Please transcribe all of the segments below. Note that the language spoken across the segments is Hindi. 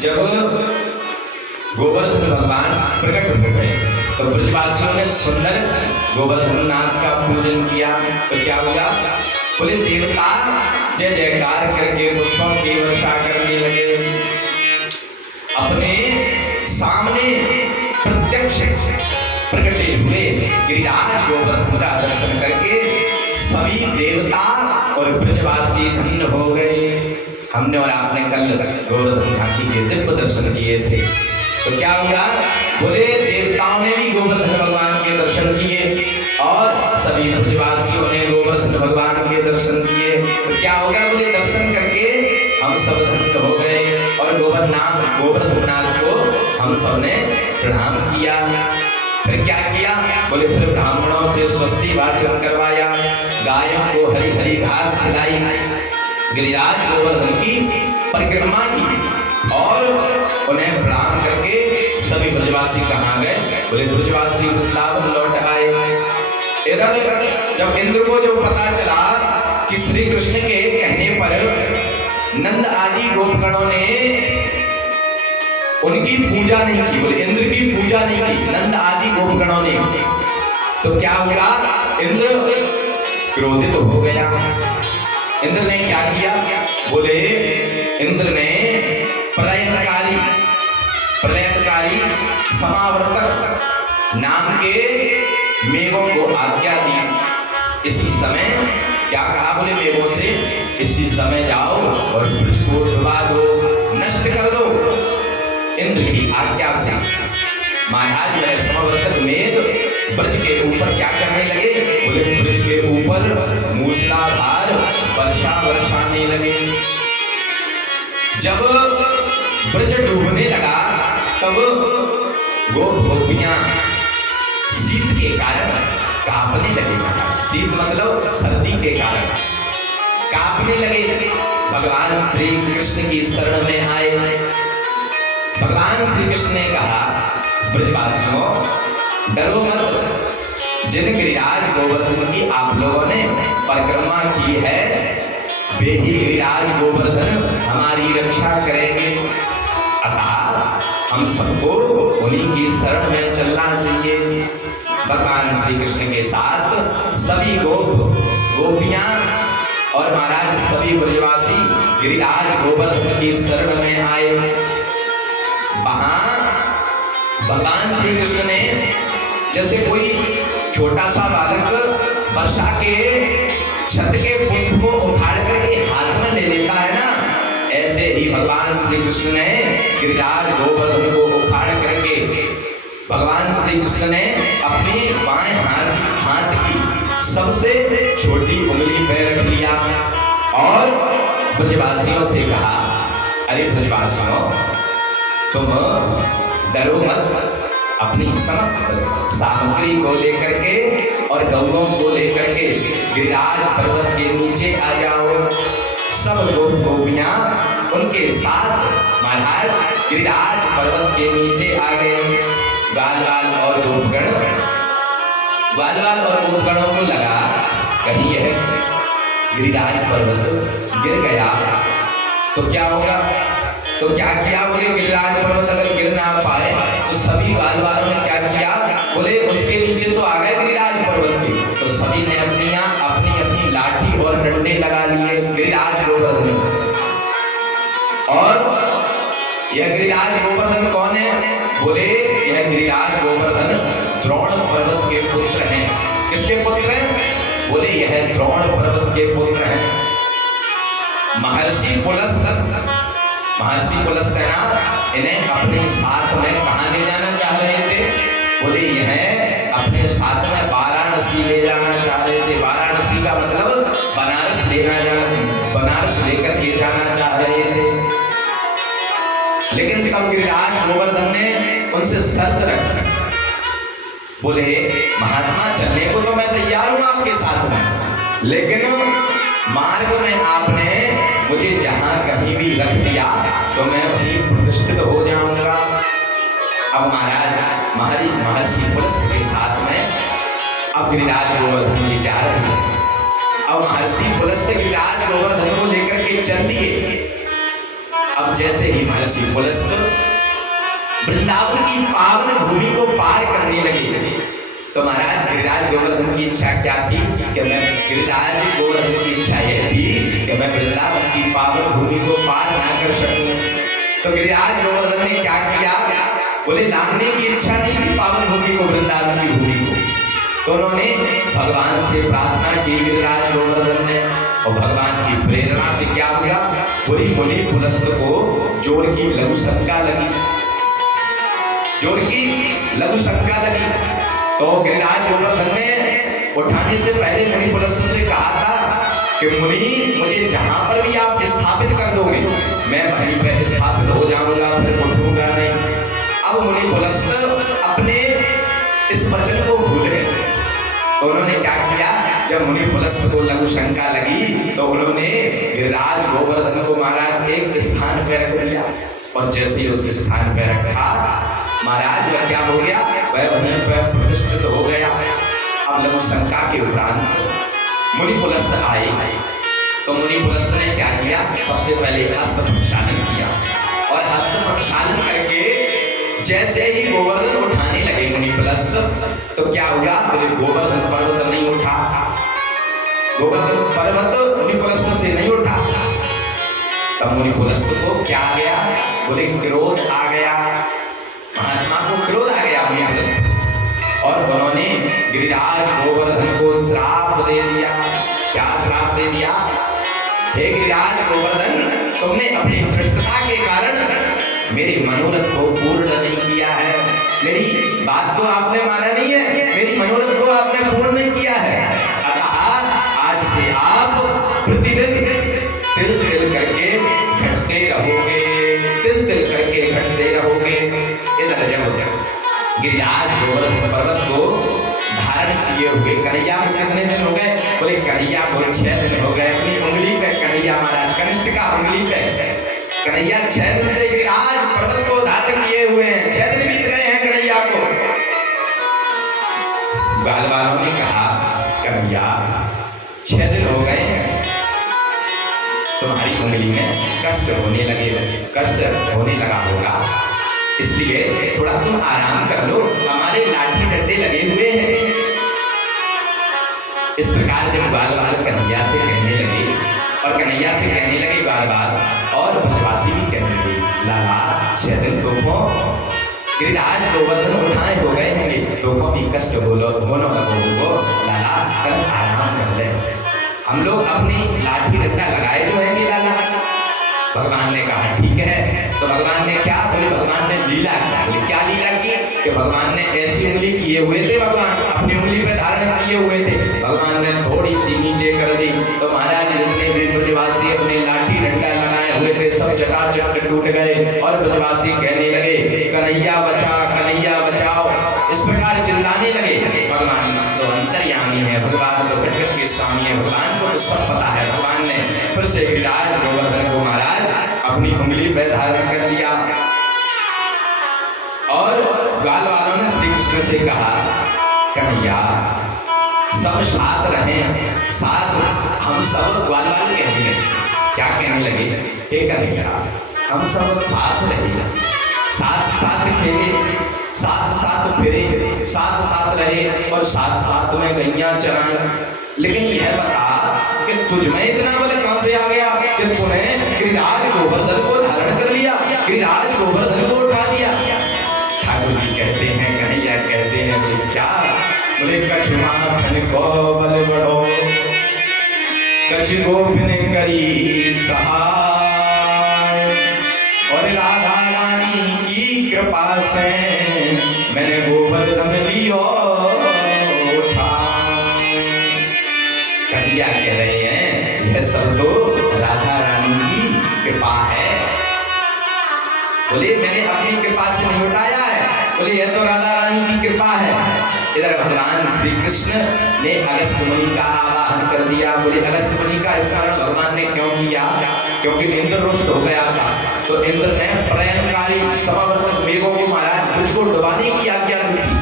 जब गोवर्धन भगवान प्रकट हो गए तो ब्रजवासियों ने सुंदर गोवर्धन नाथ का पूजन किया। तो क्या हुआ? बोले देवता जय जयकार करके पुष्पों की वर्षा करने लगे। अपने सामने प्रत्यक्ष प्रकटे हुए गिरिराज गोवर्धन का दर्शन करके सभी देवता और ब्रजवासी धन्य हो गए। हमने और आपने कल गोवर्धन घाटी के दिव्य दर्शन किए थे। तो क्या हुआ? बोले देवताओं ने भी गोवर्धन भगवान के दर्शन किए और सभी ब्रजवासियों ने गोवर्धन भगवान के दर्शन किए। तो क्या होगा? बोले दर्शन करके हम सब धन्य हो गए और गोवर्धन नाथ को हम सब ने प्रणाम किया। फिर क्या किया? बोले फिर ब्राह्मणों से स्वस्ति वाचन करवाया, गायों को हरी हरी घास खिलाई, गिरिराज गोवर्धन की परिक्रमा की और उन्हें प्रणाम करके सभी ब्रजवासी कहाँ गए? बोले ब्रजवासी वृंदावन लौट आए। इधर जब इंद्र को जो पता चला कि श्री कृष्ण के कहने पर नंद आदि गोपगणों ने उनकी पूजा नहीं की, बोले इंद्र की पूजा नहीं की, नंद आदि गोपगणों ने, तो क्या हुआ? इंद्र क्रोधित हो गया। इंद्र ने क्या किया? बोले इंद्र ने प्रलयकारी समावर्तक नाम के मेघों को आज्ञा दी। इसी समय क्या कहा? बोले मेघों से इसी समय जाओ और ब्रज को डुबा दो, नष्ट कर दो। इंद्र की आज्ञा से महाराज वह समावर्तक मेघ ब्रज के ऊपर क्या करने लगे? बोले ब्रज के ऊपर मूसलाधार वर्षा बरसाने लगे। जब ब्रज डूबने लगा तब गोपियां शीत के कारण कांपने लगे। शीत मतलब सर्दी के कारण कांपने लगे। भगवान श्री कृष्ण की शरण में आए। भगवान श्री कृष्ण ने कहा, ब्रजवासियों डरो मत, जिन गिरिराज गोवर्धन की आप लोगों ने परिक्रमा की है वे ही गिरिराज गोवर्धन हमारी रक्षा करेंगे। अतः हम सबको उन्हीं की शरण में चलना चाहिए। भगवान श्री कृष्ण के साथ सभी गोपियां और महाराज सभी ब्रजवासी गिरिराज गोवर्धन की शरण में आए। वहां भगवान श्री कृष्ण ने जैसे कोई छोटा सा बालक वर्षा के छत के पुष्प को उखाड़ करके हाथ में ले लेता है ना, ऐसे ही भगवान श्री कृष्ण ने गिरिराज गोवर्धन को उखाड़ करके भगवान श्री कृष्ण ने अपनी बाएं हाथ की सबसे छोटी उंगली पे रख लिया और ब्रजवासियों से कहा, अरे ब्रजवासियों तुम डरो मत, अपनी समस्त सामग्री को लेकर के और गौओं को लेकर के गिरिराज पर्वत के नीचे आ जाओ। सब गोपियां उनके साथ महाराज गिरिराज पर्वत के नीचे आ गए। ग्वालवाल और गोपगणों को लगा कहीं यह गिरिराज पर्वत गिर गया तो क्या होगा? तो क्या किया? बोले गिरिराज पर्वत अगर गिर ना पाए तो सभी ग्वालवालों ने क्या किया? बोले उसके नीचे तो आ गए गिरिराज पर्वत के, तो सभी ने अपनी अपनी लाठी और डंडे लगा लिए गिरिराज गोवर्धन। और यह गिरिराज गोवर्धन कौन है? बोले यह गिरिराज गोवर्धन द्रोण पर्वत के पुत्र हैं। किसके पुत्र हैं? बोले यह द्रोण पर्वत के पुत्र हैं। महर्षि पुलस्त्य इन्हें अपने साथ में कहाँ ले जाना चाह रहे थे? बोले यह अपने साथ में वाराणसी ले जाना चाह रहे थे। वाराणसी का मतलब बनारस लेकर के जाना चाह रहे थे। लेकिन तब गिरिराज गोवर्धन ने उनसे शर्त रखी। बोले महात्मा चलने को तो मैं तैयार हूं आपके साथ में, लेकिन मार्ग में आपने मुझे जहां कहीं भी रख दिया तो मैं वहीं प्रतिष्ठित हो जाऊंगा। अब महाराज महर्षि पुलस्त्य के साथ में अब गिरिराज गोवर्धन जी जा रहे हैं। अब महर्षि पुलस्त्य गिरिराज गोवर्धन को लेकर के चल दिए। अब अब जैसे ही महर्षि पुलस्त वृंदावन की पावन भूमि को पार करने लगे तो महाराज गिरिराज गोवर्धन की इच्छा क्या थी कि मैं गिरिराज गोवर्धन की इच्छा यह थी कि मैं वृंदावन की पावन भूमि को पार ना कर सकूं। तो गिरिराज गोवर्धन ने क्या किया, बोले लांघने की इच्छा नहीं थी पावन भूमि को, वृंदावन की भूमि को। तो उन्होंने भगवान से प्रार्थना की गिरिराज गोवर्धन ने, और भगवान की प्रेरणा से क्या हुआ, बोली बोली पुलस्त को जोर की लघु शंका लगी, जोर की लघु शंका लगी। तो गिरिराज गोवर्धन ने उठाने से पहले मुनि पुलस्त से कहा था कि मुनि मुझे जहां पर भी आप स्थापित कर दोगे मैं वहीं पे स्थापित हो जाऊंगा, फिर उठूंगा नहीं। अब मुनि पुलस्त अपने इस वचन को भूल गए। तो उन्होंने क्या किया, जब मुनि पुलस्त को लघु शंका लगी तो उन्होंने गिरिराज गोवर्धन को महाराज एक स्थान पे रख दिया, और जैसे ही उस स्थान पे रखा महाराज वह क्या हो गया, वह वहीं पर प्रतिष्ठित हो गया। अब लघु शंका के उपरांत मुनि पुलस्त आए तो मुनि पुलस्त ने क्या किया, सबसे पहले हस्त प्रक्षालन किया, और हस्त प्रक्षालन करके जैसे ही गोवर्धन उठाने लगे मुनि पुलस्त तो क्या हुआ, बोले गोवर्धन पर्वत नहीं उठा, गोवर्धन पर्वत मुनि पुलस्त से नहीं उठा। तब मुनि पुलस्त को क्या आ गया, बोले क्रोध आ गया, महात्मा को क्रोध आ गया मुनि पुलस्त, और उन्होंने गिरिराज गोवर्धन को श्राप दे दिया। क्या श्राप दे दिया, हे गिरिराज गोवर्धन तुमने अपनी धृष्टता के कारण मेरे मनोरथ को पूर्ण नहीं किया है, मेरी बात को आपने माना नहीं है, मेरी मनोरथ को आपने पूर्ण नहीं किया है। अतः आज से आप प्रतिदिन तिल तिल करके घटते रहोगे, तिल तिल करके घटते रहोगे। इधर जब गिरिराज गोवर्धन पर्वत को धारण किए हुए कन्हैया को कितने दिन हो गए, बोले कन्हैया को 6 दिन हो गए। अपनी उंगली पे कन्हैया महाराज कनिष्ठ का उंगली पे कन्हैया 6 दिन से गिरिराज पर्वत को धारण किए हुए हैं, 6 दिन बीत गए हैं कन्हैया को। बाल वालों ने कहा कन्हैया 6 दिन हो गए हैं, तुम्हारी उंगली में कष्ट होने लगा होगा, इसलिए थोड़ा तुम आराम कर लो, हमारे लाठी डंडे लगे हुए हैं। इस प्रकार जब बाल बाल कन्हैया से कहने लगे, और कन्हैया से कहने लगे बार बार, और ब्रजवासी भी कहने लगे लाला 6 दिन तुमको गिरिराज गोवर्धन उठाए हो गए हैं, तुमको भी कष्ट होने लगो, लाला कल आराम कर ले, हम लोग अपनी लाठी डंडा लगाए जो है लाला। भगवान ने कहा ठीक है। तो भगवान ने क्या, बोले भगवान ने लीला की। बोले क्या लीला की, कि भगवान ने ऐसी उंगली किए हुए थे, भगवान अपनी उंगली पे धारण किए हुए थे, भगवान ने थोड़ी सी नीचे कर दी तो महाराज जितने भी ब्रजवासी अपने लाठी डंडा लगाए हुए थे सब चटाचट टूट गए, और ब्रजवासी कहने लगे कन्हैया बचाओ, इस प्रकार चिल्लाने लगे। भगवान तो अंतर्यामी है, भगवान तो घट के स्वामी है, भगवान को तो सब पता है। भगवान ने फिर से गिरिराज गोवर्धन को महाराज अपनी उंगली पर धारण कर दिया, और ग्वाल वालों ने श्री कृष्ण से कहा कन्हैया सब साथ रहें, साथ हम सब ग्वाल वाल कहने लगे। क्या कहने लगे, हे कन्हैया हम सब साथ रहे, साथ साथ खेले, साथ साथ फिरे, साथ साथ रहे, और साथ साथ में गैया चराएं। लेकिन यह बता कि तुझ में इतना बल कहां से आ गया कि तूने गिरिराज गोवर्धन को धारण कर लिया, गिरिराज गोवर्धन को उठा दिया। ठाकुर जी कहते हैं, कन्हैया कहते हैं बोले क्या, बोले कछुआ खन को बल बढ़ो, कछ गोपिन करी सहाय, और राधा रानी की कृपा से मैंने गोवर्धन लियो उठा। कन्हैया कह रहे हैं यह सब तो राधा रानी की कृपा है। बोले मैंने अपनी कृपा से नहीं उठाया है, बोले यह तो राधा रानी की कृपा है। इधर भगवान श्री कृष्ण ने अगस्त्य मुनि का आवाहन कर दिया। बोले अगस्त्य मुनि का स्मरण भगवान ने क्यों किया, क्योंकि इंद्र रुष्ट हो गया था, तो इंद्र ने प्रलयकारी समावर्तक मेघों को महाराज ब्रज को डुबाने की आज्ञा दी थी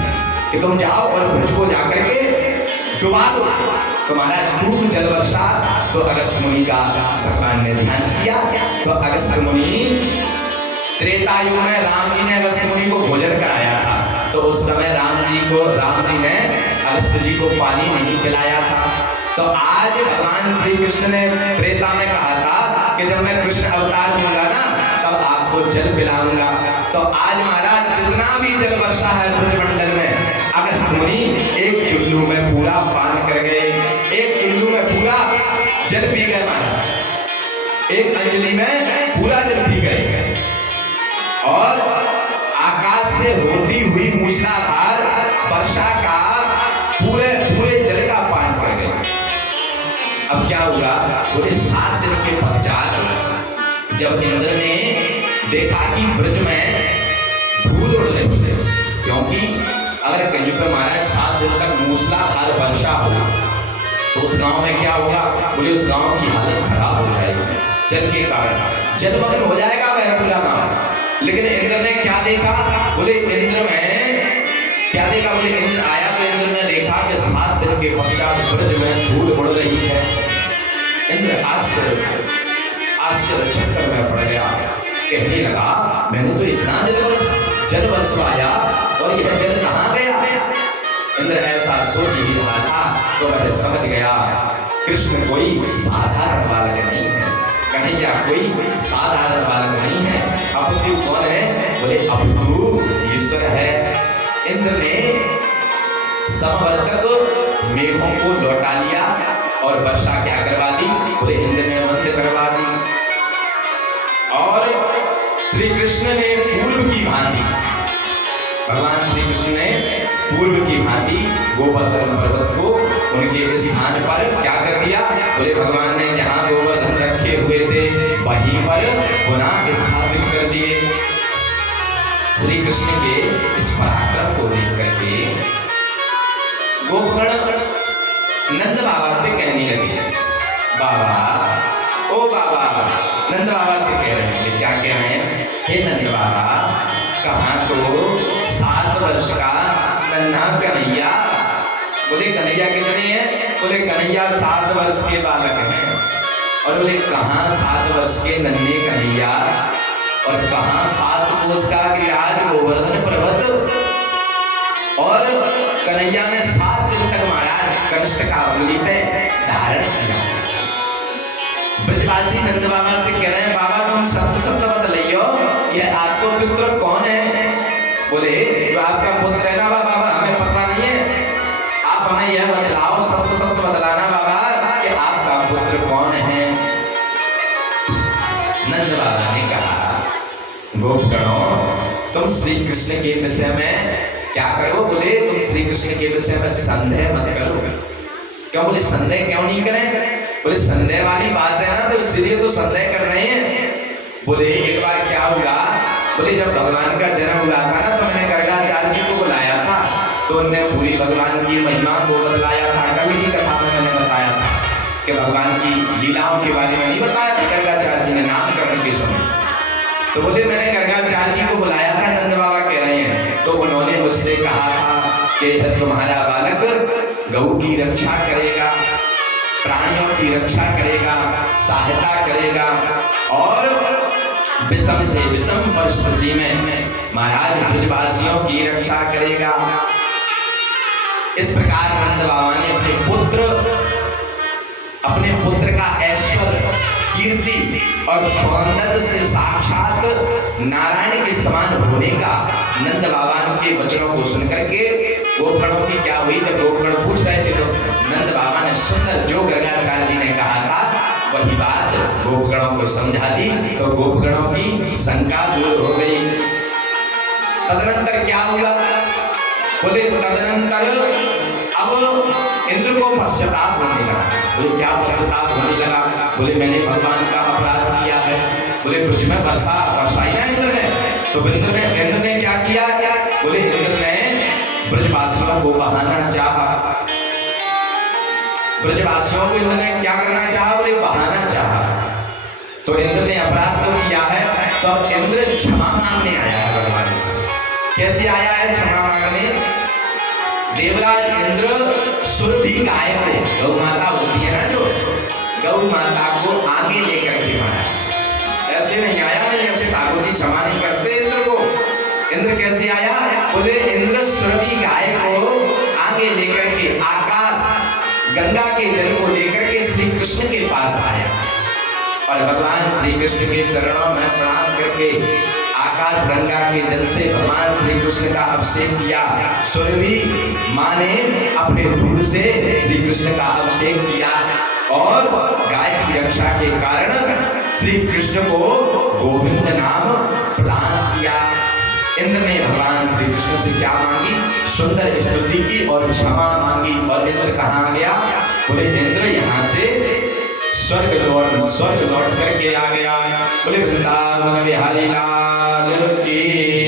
कि तुम जाओ और ब्रज को जाकर के डुबा दो। तो महाराज खूब जल वर्षा। तो अगस्त्य मुनि का भगवान ने ध्यान किया। तो अगस्त्य मुनि, त्रेता युग में राम जी ने अगस्त्य मुनि को भोजन कराया था। तो उस समय राम जी ने अगस्त्य जी को पानी नहीं पिलाया था। तो आज भगवान श्री कृष्ण ने त्रेता में कहा था कि जब मैं कृष्ण अवतार दूंगा ना तब आपको जल पिलाऊंगा। तो आज महाराज जितना भी जल वर्षा है ब्रजमंडल में, अगस्त्य मुनि एक चुल्लू में पूरा पान कर गए, एक चुल्लू में पूरा जल पी गए महाराज, एक अंजलि में पूरा जल पी गए। और आकाश से होती हुई मूसलाधार वर्षा का पूरे जल का पान कर गए। अब क्या हुआ, पूरे 7 दिन के पश्चात जब इंद्र ने देखा कि ब्रज में धूल उड़ रही है, क्योंकि अगर कहीं पर महाराज 7 दिन तक मूसलाधार वर्षा हो तो उस गांव में क्या होगा, बोले उस गांव की हालत खराब हो जाएगी, जल के कारण जलमग्न हो जाएगा वह पूरा गांव। लेकिन इंद्र ने क्या देखा, बोले इंद्र आया तो इंद्र ने देखा कि 7 दिन के पश्चात ब्रज में धूल उड़ रही है। इंद्र आश्चर्य चक्कर में पड़ गया, कहने लगा मैंने तो इतना जल बरसवाया और यह जल कहाँ गया। इंद्र ऐसा सोच ही रहा था तो वह समझ गया कृष्ण कोई साधारण बालक नहीं है, कन्हैया कोई साधारण बालक नहीं है। अपितु कौन है, बोले अपितु ईश्वर है। इंद्र ने समवर्तक मेघों को लौटा लिया और वर्षा क्या करवा दी, बोले इंद्र ने बंद करवा दी। और श्री कृष्ण ने पूर्व की भांति, भगवान श्री कृष्ण ने पूर्व की भांति गोवर्धन पर्वत को उनके स्थान पर क्या कर दिया, बोले भगवान ने जहाँ गोवर्धन रखे हुए थे वहीं पर पुनः स्थापित कर दिए। श्री कृष्ण के इस पराक्रम को देख करके गोपगण नंद बाबा से कहने लगे, बाबा ओ बाबा, नंद बाबा से कह रहे हैं, क्या कह रहे हैं, हे नंद बाबा, कहाँ तो 7 वर्ष का नन्हा कन्हैया, बोले कन्हैया कितने हैं, बोले कन्हैया 7 वर्ष के बालक हैं। और बोले कहाँ 7 वर्ष के नन्हे कन्हैया और कहाँ 7 कोस का गिरिराज गोवर्धन पर्वत। और कन्हैया ने 7 दिन तक महाराज कनिष्ठ का उंगली पे धारण किया। ब्रजवासी नंद बाबा से कह रहे हैं, बाबा तुम सत्य बतलाइयो, यह आपको पुत्र कौन है। बोले जो आपका पुत्र है ना बाबा, हमें पता नहीं है, आप हमें यह बतलाओ, सत्य बतलाना बाबा कि आपका पुत्र कौन है। नंद बाबा ने कहा, गोपगणों तुम श्री कृष्ण के विषय में क्या करो, बोले तुम श्री कृष्ण के विषय में संदेह मत करो। क्यों, बोले संदेह क्यों नहीं करें, बोले संदेह वाली बात है ना तो इसलिए तो संदेह कर रहे हैं। बोले एक बार क्या हुआ, बोले जब भगवान का जन्म हुआ था ना तो मैंने गर्गाचार्य जी को बुलाया था, तो उनने पूरी भगवान की महिमा को बतलाया था। कभी की कथा में मैंने बताया था कि भगवान की लीलाओं के बारे में नहीं बताया था गर्गाचार्य जी ने नाम करने के समय। तो बोले मैंने गर्गाचार्य जी को बुलाया था, नंद बाबा कह रहे हैं, तो उन्होंने मुझसे कहा था कि तुम्हारा बालक गौ की रक्षा करेगा, प्राणियों की रक्षा करेगा, सहायता करेगा और विषम से विषम परिस्थिति में महाराज ब्रजवासियों की रक्षा करेगा। इस प्रकार नंद बाबा ने अपने पुत्र का ऐश्वर्य, कीर्ति और सौंदर्य से साक्षात नारायण के समान होने का नंद बाबा के वचनों को सुनकर के गोपगणों की क्या हुई, जब गोपगण पूछ रहे थे तो नंद बाबा ने सुंदर जो गर्गाचार्य जी ने कहा था वही बात गोपगणों को समझा दी। तो गोपगणों की शंका दूर हो गई। तदनंतर क्या हुआ, बोले तदनंतर अब इंद्र को पश्चाताप होने लगा। बोले क्या पश्चाताप होने लगा, बोले मैंने भगवान का अपराध किया है। बोले ब्रज में बरसाई ना इंद्र ने, तो इंद्र ने क्या किया, बोले इंद्र ने ब्रजवासियों को बहाना चाहा। ब्रजवासियों को इंद्र ने क्या करना चाहा, बोले बहाना चाहा। तो इंद्र ने अपराध तो किया है, तो अब इंद्र क्षमा मांगने आया है भगवान से। कैसे आया है क्षमा मांगने, देवराज इंद्र सुरभि गाय को, गौ माता होती है ना जो, गौ माता को आगे लेकर के मारा। ऐसे नहीं आया, नहीं ऐसे ठाकुर जी क्षमा नहीं करते इंद्र को। इंद्र कैसे आया? बोले इंद्र सुरभि गाय को आगे लेकर के आकाश गंगा के जल को लेकर के श्री कृष्ण के पास आया और भगवान श्री कृष्ण के चरणों में प्रणाम करके आकाश गंगा के जल से भगवान श्री कृष्ण का अभिषेक किया। सुरभि माँ ने अपने दूध से श्री कृष्ण का अभिषेक किया और गाय की रक्षा के कारण श्री कृष्ण को गोविंद नाम प्रदान किया। इंद्र ने भगवान श्री कृष्ण से क्या मांगी? सुंदर स्तुति की और क्षमा मांगी। और इंद्र कहाँ गया? बोले इंद्र यहाँ से स्वर्ग लौट करके आ गया। बोले वृंदावन बिहारी लाल की